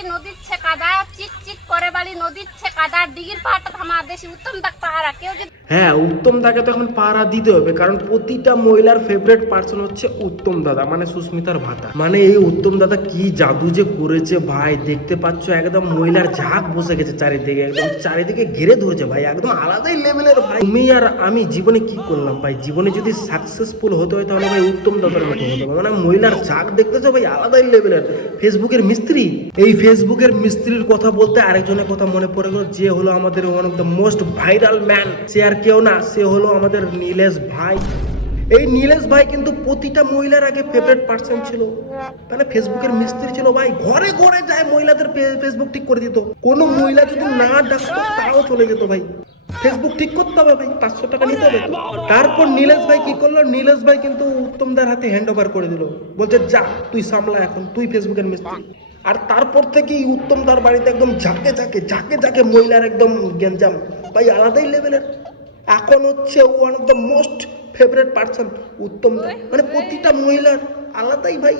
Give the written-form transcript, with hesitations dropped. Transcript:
বালি নদীর ছে কাদা, চিক চিক করে বালি নদীর ছে কাদা, ডিগির পাহাড়টা থামা দেশি উত্তম দাগ পাহারা। কেউ যদি হ্যাঁ, উত্তম দাকে তো এখন পাহারা দিতে হবে, কারণ প্রতিটা মহিলার ফেভারিট পার্সন হচ্ছে উত্তম দাদা, মানে সুস্মিতার ভাতা। মানে এই উত্তম দাদা কি জাদু যে করেছে ভাই, দেখতে পাচ্ছ একদম মহিলার ঝাঁক বসে গেছে চারিদিকে, একদম চারিদিকে ঘিরে ধরেছে ভাই, একদম আলাদাই লেভেলের ভাই। তুমি আর আমি জীবনে কি করলাম ভাই, জীবনে যদি সাকসেসফুল হতে হয় তাহলে ভাই উত্তম দাদার মতো হতে হবে। মানে মহিলার ঝাঁক দেখতেছো ভাই, আলাদাই লেভেলের। ফেসবুকের মিস্ত্রি, এই ফেসবুকের মিস্ত্রির কথা বলতে আরেকজনের কথা মনে পড়ে গেল, যে হলো আমাদের one of the most viral man. সে আর কেউ না, সে হলো আমাদের নীলেশ ভাই। এই নীলেশ ভাই কিন্তু প্রতিটা মহিলার আগে ফেভারিট পার্সন ছিল, মানে ফেসবুকের মিস্ত্রি ছিল ভাই। ঘরে ঘরে যায় মহিলাদের ফেসবুক ঠিক করে দিত। কোনো মহিলা যদি না ডাকতো তাও চলে যেত ভাই, ফেসবুক ঠিক করতে হবে ভাই, 500 টাকা নিতে হবে তো। তারপর নীলেশ ভাই কি করলো, নীলেশ ভাই কিন্তু উত্তমদার হাতে হ্যান্ড ওভার করে দিল, বলছে যা তুই সামলা, এখন তুই ফেসবুকের মিস্ত্রি। আর তারপর থেকেই উত্তম তার বাড়িতে একদম ঝাঁকে ঝাঁকে ঝাঁকে ঝাঁকে মহিলার একদম গ্যাঞ্জাম ভাই, আলাদাই লেভেলের। এখন হচ্ছে one of the most favourite person Uttam da, মানে প্রতিটা মহিলার আলাদাই ভাই।